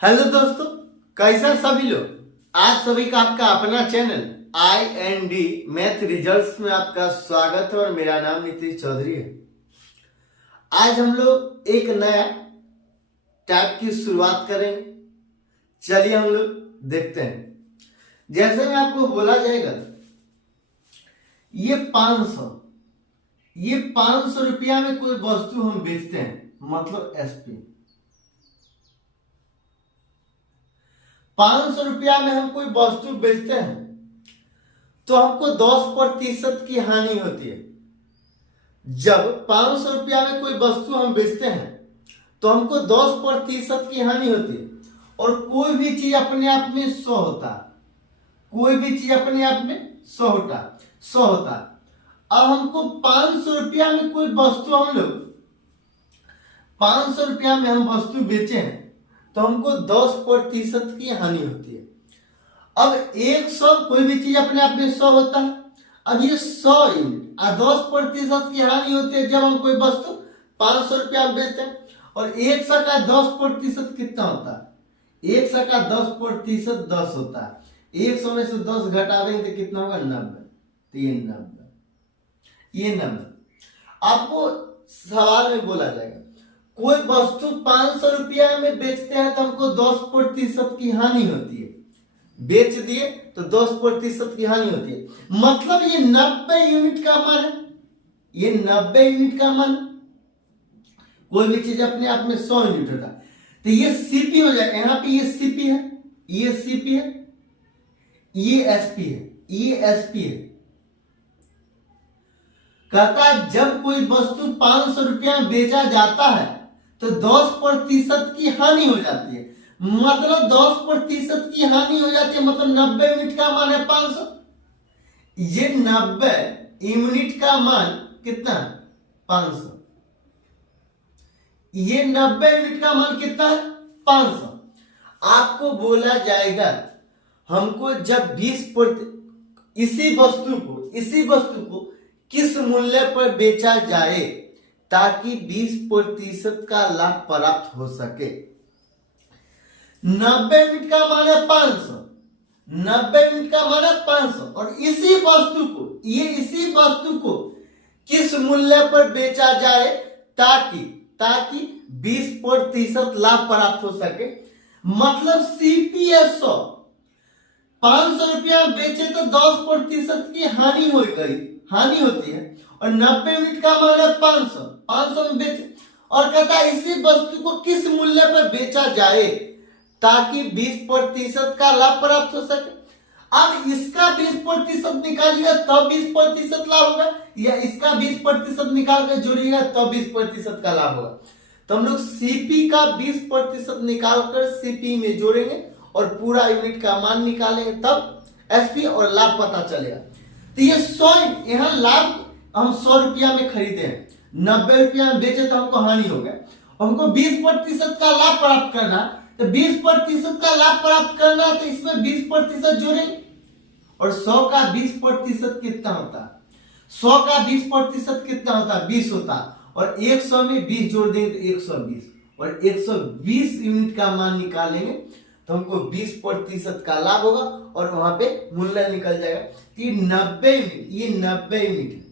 Hello दोस्तों, कैसा सभी लोग। आज सभी का आपका अपना चैनल IND मैथ रिजल्ट्स में आपका स्वागत है और मेरा नाम नीतीश चौधरी है। आज हम लोग एक नया टाइप की शुरुआत करेंगे। चलिए हम लोग देखते हैं। जैसे में आपको बोला जाएगा ये 500 रुपया में कोई वस्तु हम बेचते हैं, मतलब SP। 500 रुपया में हम कोई वस्तु बेचते हैं तो हमको 10% की हानि होती है। जब 500 रुपया में कोई वस्तु हम बेचते हैं तो हमको 10% की हानि होती है। और कोई भी चीज अपने आप में 100 होता, कोई भी चीज अपने आप में 100 होता। अब हमको 500 रुपया में कोई वस्तु हम लोग 500 रुपया में हम वस्तु बेचे हैं तो हमको 10% की हानि होती है। अब 100, कोई भी चीज अपने आप में 100 होता है। अब ये 100 यूनिट और 10% की हानि होती है जब हम कोई वस्तु 500 रुपया में बेचते हैं। और 100 का 10% कितना होता है? 100 का 10% 10 होता है। 100 में से 10 घटा देंगे तो कितना होगा? 90। तो ये 90 आपको सवाल में बोला जाएगा कोई वस्तु 500 रुपया में बेचते हैं तो हमको 10% की हानि होती है। बेच दिए तो 10% की हानि होती है, मतलब ये 90 यूनिट का मान है। ये 90 यूनिट का मान। कोई भी चीज अपने आप में 100 यूनिट होता है तो ये CP हो जाएगा। यहां पे ये CP है, ये CP है, ये SP है, ये SP है। कहता जब कोई वस्तु 500 रुपया में बेचा जाता है तो 10% की हानि हो जाती है, मतलब 10% की हानि हो जाती है, मतलब 90 यूनिट का मान है 500। ये 90 यूनिट का मान कितना? 500। ये 90 यूनिट का मान कितना है? 500। आपको बोला जाएगा हमको जब 20% इसी वस्तु को किस मूल्य पर बेचा जाए ताकि 20% का लाभ प्राप्त हो सके। 90 यूनिट का मान है 500, 90 यूनिट का मान है 500। और इसी वस्तु को किस मूल्य पर बेचा जाए ताकि 20% लाभ प्राप्त हो सके, मतलब CP है 100। 500 रुपया बेचे तो 10% की हानि होती है। और 90 यूनिट का मान है 500 में बेचे। और कहता है इसी वस्तु को किस मूल्य पर बेचा जाए ताकि 20% का लाभ प्राप्त हो सके। अब इसका 20% निकालिएगा तब 20% लाभ होगा, या इसका 20% निकाल कर जोड़िएगा तब 20% का लाभ होगा। तो हम लोग CP का 20% निकाल कर CP में जोड़ेंगे और पूरा यूनिट का मान निकालेंगे, तब SP और लाभ पता चलेगा। तो ये 100, यहाँ लाभ हम 100 रुपया में खरीदे हैं, 90 रुपया में बेचे तो हमको हानि हो गया। हमको 20% का लाभ प्राप्त करना, तो 20% का लाभ प्राप्त करना तो इसमें 20% जोड़ेंगे। और 100 का 20% कितना होता है? 100 का 20% कितना होता है? 20 होता है। और 100 में 20 जोड़ देंगे तो 120। और 120 यूनिट का मान निकालेंगे तो हमको 20% का लाभ होगा और वहां पे मूल्य निकल जाएगा। ये 90 यूनिट, ये 90 यूनिट है।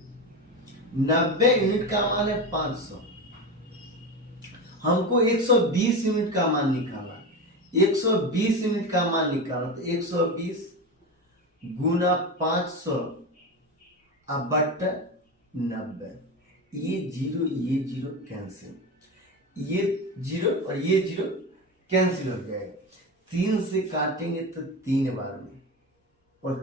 90 यूनिट का मान है 500। हमको 120 यूनिट का मान निकाला, 120 यूनिट का मान निकाला तो 120 गुना 500 अब बट्टा 90। ये जीरो कैंसिल, ये जीरो और ये जीरो कैंसिल हो जाएगा। 3 से काटेंगे तो 3 बार में, और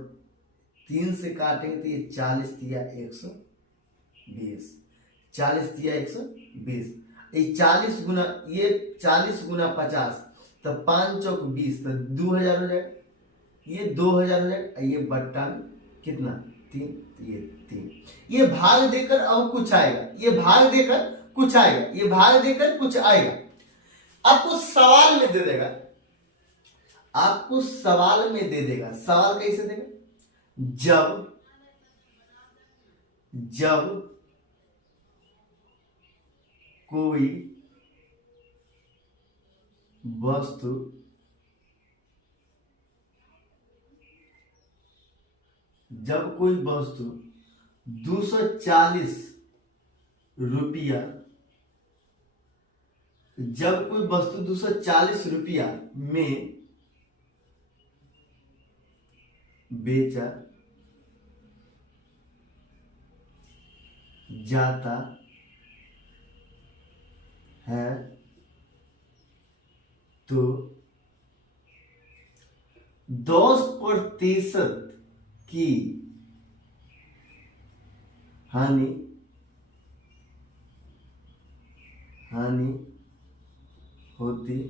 3 से काटेंगे तो ये 40 दिया 120, 40 दिया 120। ये 40 गुना 50 तो 5 चौक 20 तो 2000 हो जाएगा। ये 2000 हो जाएगा। ये बट्टा कितना? 3। ये 3। ये भाग देकर अब कुछ आएगा, ये भाग देकर कुछ आएगा, ये भाग देकर कुछ आएगा। आपको सवाल में दे देगा, सवाल कैसे देगा? जब कोई वस्तु जब कोई वस्तु 240 रुपया, जब कोई वस्तु 240 रुपया में बेचा जाता है तो 10% की हानि होती है।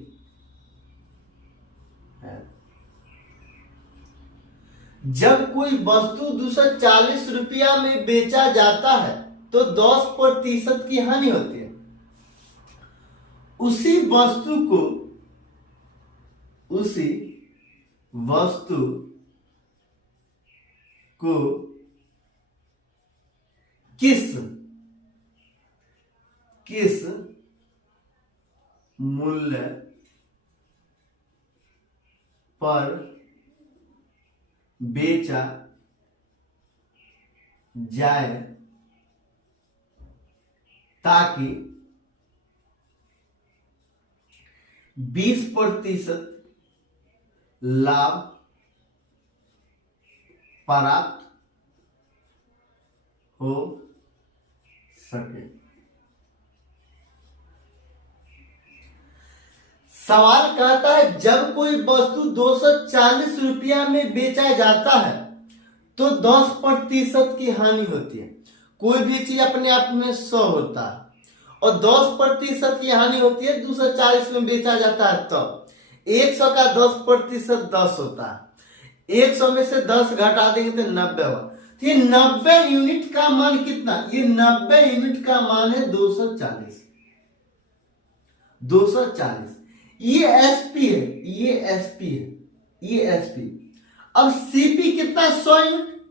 जब कोई वस्तु 240 रुपया में बेचा जाता है तो 10% की हानि होती है। उसी वस्तु को किस मूल्य पर बेचा जाए ताकि 20% लाभ प्राप्त हो सके। सवाल कहता है जब कोई वस्तु 240 रुपया में बेचा जाता है तो 10% की हानि होती है। कोई भी चीज अपने आप में 100 होता है और 10% की हानि होती है 240 में बेचा जाता है तो 100 का 10% 10 होता है। 100 में से 10 घटा देंगे तो 90 हुआ। तो ये 90 यूनिट का मान कितना? ये 90 यूनिट का मान है 240। ये एसपी है, ये एसपी है, ये एसपी। अब सीपी कितना? 100 यूनिट।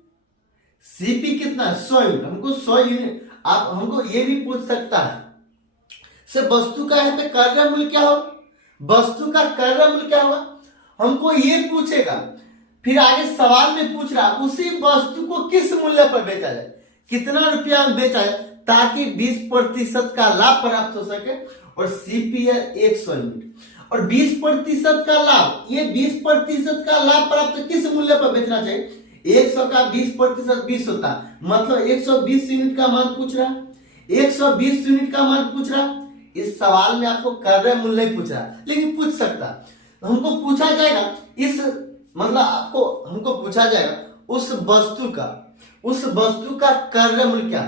सीपी कितना? 100 यूनिट। हमको 100 यूनिट, आप हमको ये भी पूछ सकता है से वस्तु का यहाँ पे क्रय मूल्य क्या हो, वस्तु का क्रय मूल्य क्या होगा, हमको ये पूछेगा। फिर आगे सवाल में पूछ रहा उसी वस्तु को किस मूल्य पर बेचा जाए, कितना रुपया में बेचा जाए ताकि 20% का लाभ प्राप्त हो सके। और सीपी है 100 यूनिट और 20% का लाभ, ये 20% का लाभ प्राप्त किस मूल्य पर बेचना चाहिए। 100 का 20% 20 होता है, मतलब 120 यूनिट का मान पूछ रहा, 120 यूनिट का मान पूछ रहा। इस सवाल में आपको क्रय मूल्य नहीं पूछ रहा, लेकिन पूछ सकता, हमको पूछा जाएगा इस, मतलब आपको हमको पूछा जाएगा उस वस्तु का क्रय मूल्य क्या।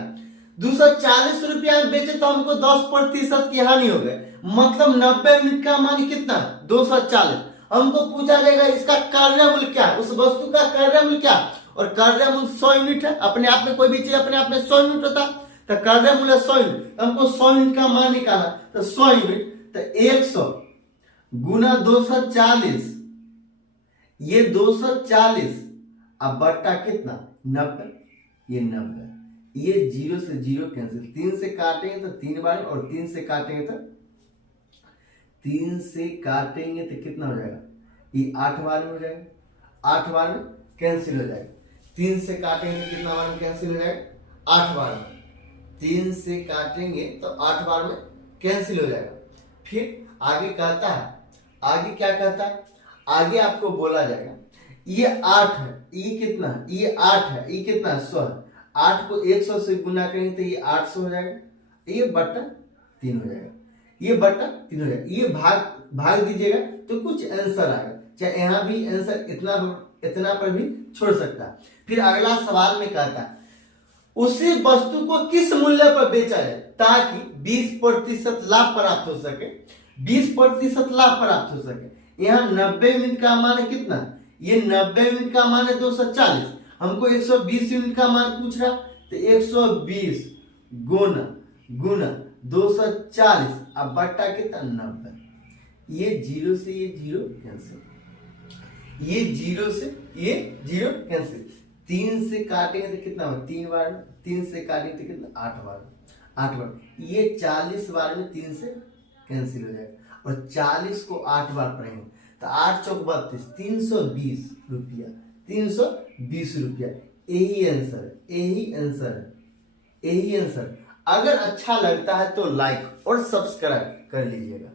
240 रुपया में बेचे तो हमको 10% की हानि हो गई, मतलब 90 यूनिट का मान कितना? 240। हमको पूछा जाएगा इसका क्रय मूल्य क्या है, उस वस्तु का क्रय मूल्य क्या, और क्रय मूल्य 100 यूनिट है। अपने आप में कोई भी चीज अपने आप में 100 यूनिट होता है तो क्रय मूल्य 100 यूनिट। हमको 100 यूनिट का मान निकालना, तो 100 यूनिट तो 100 गुना 240, ये 240 अब बट्टा कितना? 90, ये 90। ये 0 से 0 कैंसिल, 3 से काटेंगे तो 3 बार, और 3 से काटेंगे तो कितना हो जाएगा? ये 8 बार में हो जाएगा, 8 बार में कैंसिल हो जाएगा। 3 से काटेंगे तो कितना बार में कैंसिल हो जाएगा? 8 बार में। 3 से काटेंगे तो 8 बार में कैंसिल हो जाएगा। फिर आगे कहता है, आगे क्या कहता है? आगे आपको बोला जाएगा ये 8 है, ये कितना? ये 8 है, ये कितना? 100 है। 8 को 100 से गुना करेंगे तो ये 800 हो जाएगा, ये बट्टा 3 हो जाएगा, ये बट्टा 3 हो जाएगा। ये भाग दीजिएगा तो कुछ आंसर आएगा, चाहे यहाँ भी आंसर इतना पर भी छोड़ सकता है। फिर अगला सवाल में कहता है उसी वस्तु को किस मूल्य पर बेचा जाए ताकि 20% लाभ प्राप्त हो सके, 20% लाभ प्राप्त हो सके। यहाँ 90 यूनिट का मान है कितना? ये 90 यूनिट का मान है 240। हमको 120 यूनिट का मान पूछ रहा, तो 120 गुना 240 अब बट्टा कितना? 90। ये 0 से ये 0 कैंसिल, ये 0 से ये 0 कैंसिल। 3 से काटेंगे तो कितना हो? 3 बार। 3 से काटेंगे तो कितना? 8 बार, 8 बार। ये 40 बार में 3 से कैंसिल हो जाएगा, और 40 को 8 बार पढ़ेंगे तो 8 चौक 32, 320 रुपया, 320 रुपया। यही आंसर, यही आंसर, यही आंसर। अगर अच्छा लगता है तो लाइक और सब्सक्राइब कर लीजिएगा।